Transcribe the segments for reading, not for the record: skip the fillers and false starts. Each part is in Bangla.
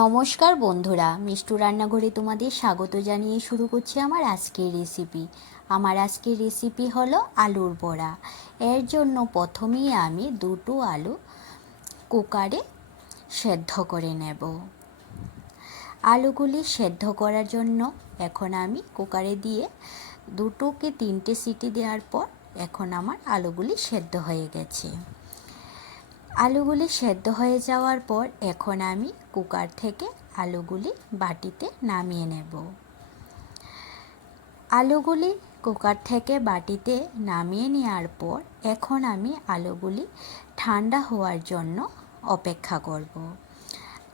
নমস্কার বন্ধুরা, মিষ্টু রান্নাঘরে তোমাদের স্বাগত জানিয়ে শুরু করছি আমার আজকের রেসিপি। আমার আজকের রেসিপি হলো আলুর বড়া। এর জন্য প্রথমেই আমি দুটো আলু কুকারে সেদ্ধ করে নেব। আলুগুলি সেদ্ধ করার জন্য এখন আমি কুকারে দিয়ে দুটো কি তিনটে সিটি দেওয়ার পর এখন আমার আলুগুলি সেদ্ধ হয়ে গেছে। আলুগুলি সেদ্ধ হয়ে যাওয়ার পর এখন আমি কুকার থেকে আলুগুলি বাটিতে নামিয়ে নেব। আলুগুলি কুকার থেকে বাটিতে নামিয়ে নেওয়ার পর এখন আমি আলুগুলি ঠান্ডা হওয়ার জন্য অপেক্ষা করব।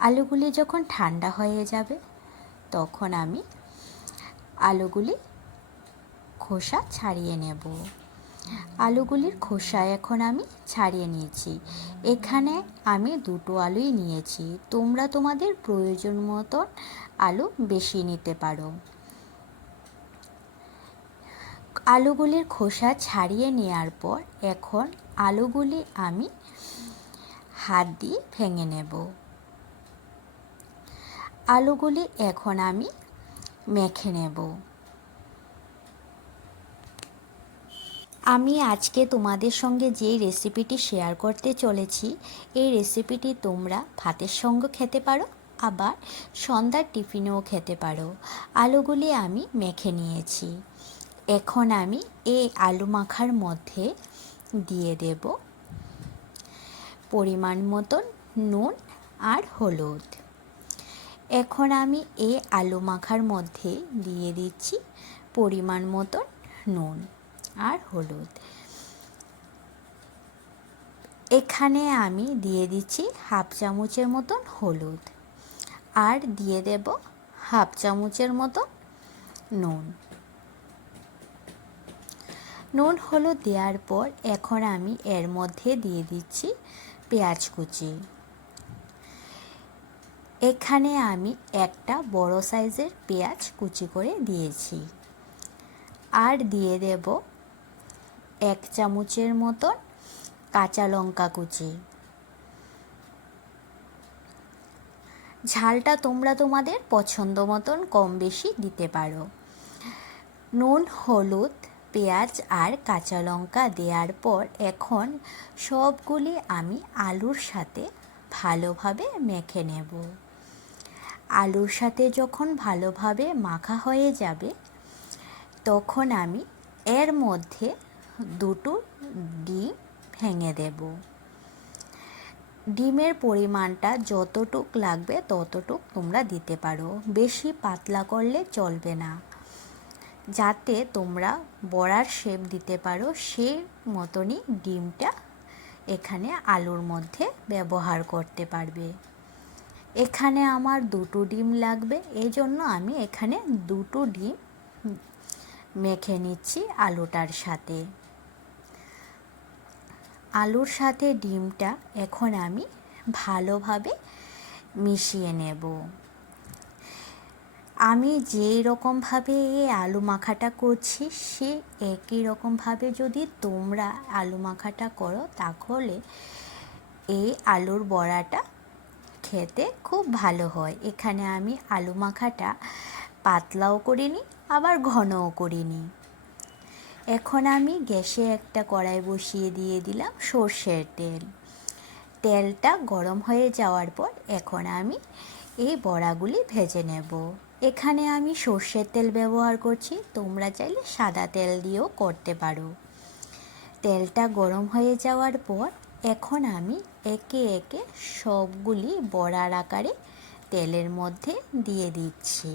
আলুগুলি যখন ঠান্ডা হয়ে যাবে তখন আমি আলুগুলি খোসা ছাড়িয়ে নেব। আলুগুলির খোসা এখন আমি ছাড়িয়ে নিয়েছি। এখানে আমি দুটো আলুই নিয়েছি, তোমরা তোমাদের প্রয়োজন মতো আলু বেশি নিতে পারো। আলুগুলির খোসা ছাড়িয়ে নেওয়ার পর এখন আলুগুলি আমি হাত দিয়ে ভেঙে নেব। আলুগুলি এখন আমি মেখে নেব। আমি আজকে তোমাদের সঙ্গে যে রেসিপিটি শেয়ার করতে চলেছি, এই রেসিপিটি তোমরা ভাতের সঙ্গে খেতে পারো, আবার সন্ধ্যার টিফিনেও খেতে পারো। আলুগুলি আমি মেখে নিয়েছি। এখন আমি এই আলু মাখার মধ্যে দিয়ে দেব পরিমাণ মতন নুন আর হলুদ। এখন আমি এই আলু মাখার মধ্যে দিয়ে দিচ্ছি পরিমাণ মতন নুন আর হলুদ। এখানে আমি দিয়ে দিচ্ছি হাফ চামচের মতন হলুদ আর দিয়ে দেব হাফ চামচের মতো নুন। নুন হলুদ দেওয়ার পর এখন আমি এর মধ্যে দিয়ে দিচ্ছি পেঁয়াজ কুচি। এখানে আমি একটা বড় সাইজের পেঁয়াজ কুচি করে দিয়েছি আর দিয়ে দেব এক চামচের মতন কাঁচা লঙ্কা কুচি। ঝালটা তোমরা তোমাদের পছন্দ মতন কম বেশি দিতে পারো। নুন হলুদ পেঁয়াজ আর কাঁচা লঙ্কা দেওয়ার পর এখন সবগুলি আমি আলুর সাথে ভালোভাবে মেখে নেব। আলুর সাথে যখন ভালোভাবে মাখা হয়ে যাবে তখন আমি এর মধ্যে দুটো ডিম ভেঙে দেব। ডিমের পরিমাণটা যতটুক লাগবে ততটুক তোমরা দিতে পারো, বেশি পাতলা করলে চলবে না। যাতে তোমরা বড়ার শেপ দিতে পারো সেই মতনই ডিমটা এখানে আলুর মধ্যে ব্যবহার করতে পারবে। এখানে আমার দুটো ডিম লাগবে, এই জন্য আমি এখানে দুটো ডিম মেখে নিচ্ছি আলুটার সাথে। আলুর সাথে ডিমটা এখন আমি ভালোভাবে মিশিয়ে নেব। আমি যেই রকমভাবে এই আলু মাখাটা করছি সে একই রকমভাবে যদি তোমরা আলু মাখাটা করো তাহলে এই আলুর বড়াটা খেতে খুব ভালো হয়। এখানে আমি আলু মাখাটা পাতলাও করিনি আবার ঘনও করিনি। এখন আমি গ্যাসে একটা কড়াই বসিয়ে দিয়ে দিলাম সর্ষের তেল। তেলটা গরম হয়ে যাওয়ার পর এখন আমি এই বড়াগুলি ভেজে নেব। এখানে আমি সর্ষের তেল ব্যবহার করছি, তোমরা চাইলে সাদা তেল দিয়েও করতে পারো। তেলটা গরম হয়ে যাওয়ার পর এখন আমি একে একে সবগুলি বড়ার আকারে তেলের মধ্যে দিয়ে দিচ্ছি।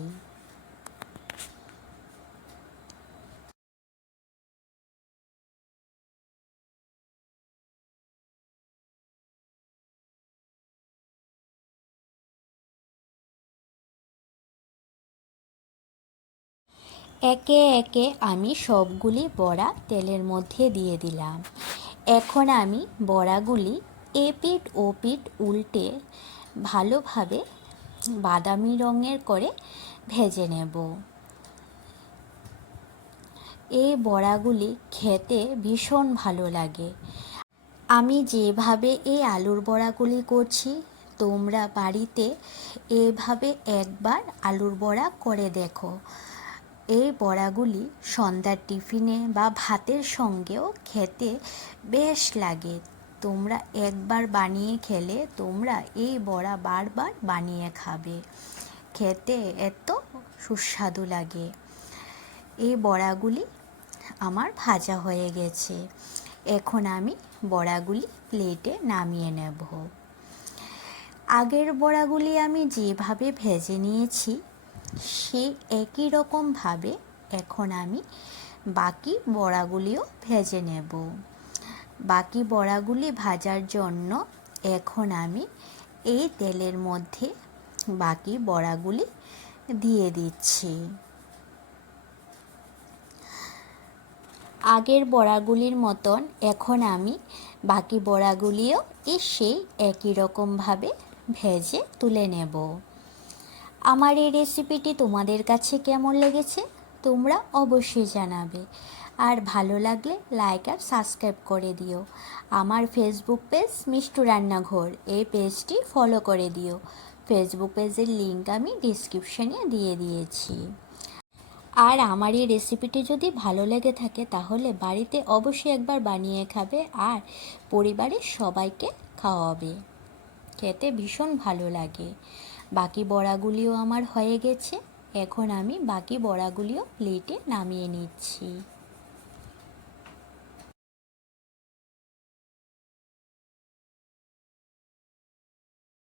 একে একে আমি সবগুলি বড়া তেলের মধ্যে দিয়ে দিলাম। এখন আমি বড়াগুলি এপিঠ ওপিঠ উল্টে ভালোভাবে বাদামি রঙের করে ভেজে নেব। এই বড়াগুলি খেতে ভীষণ ভালো লাগে। আমি যেভাবে এই আলুর বড়াগুলি করছি তোমরা বাড়িতে এভাবে একবার আলুর বড়া করে দেখো। এই বড়াগুলি সন্ধ্যার টিফিনে বা ভাতের সঙ্গেও খেতে বেশ লাগে। তোমরা একবার বানিয়ে খেলে তোমরা এই বড়া বারবার বানিয়ে খাবে, খেতে এত সুস্বাদু লাগে। এই বড়াগুলি আমার ভাজা হয়ে গেছে। এখন আমি বড়াগুলি প্লেটে নামিয়ে নেব। আগের বড়াগুলি আমি যেভাবে ভেজে নিয়েছি সেই একই রকমভাবে এখন আমি বাকি বড়াগুলিও ভেজে নেব। বাকি বড়াগুলি ভাজার জন্য এখন আমি এই তেলের মধ্যে বাকি বড়াগুলি দিয়ে দিচ্ছি। আগের বড়াগুলির মতন এখন আমি বাকি বড়াগুলিও সেই একই রকমভাবে ভেজে তুলে নেব। আমার এই রেসিপিটি তোমাদের কাছে কেমন লেগেছে তোমরা অবশ্যই জানাবে, আর ভালো লাগলে লাইক আর সাবস্ক্রাইব করে দিও। আমার ফেসবুক পেজ মিষ্টু রান্নাঘর, এই পেজটি ফলো করে দিও। ফেসবুক পেজের লিঙ্ক আমি ডিসক্রিপশানে দিয়ে দিয়েছি। আর আমার এই রেসিপিটি যদি ভালো লেগে থাকে তাহলে বাড়িতে অবশ্যই একবার বানিয়ে খাবে আর পরিবারের সবাইকে খাওয়াবে, খেতে ভীষণ ভালো লাগে। বাকি বড়াগুলিও আমার হয়ে গেছে। এখন আমি বাকি বড়াগুলিও প্লেটে নামিয়ে নিচ্ছি।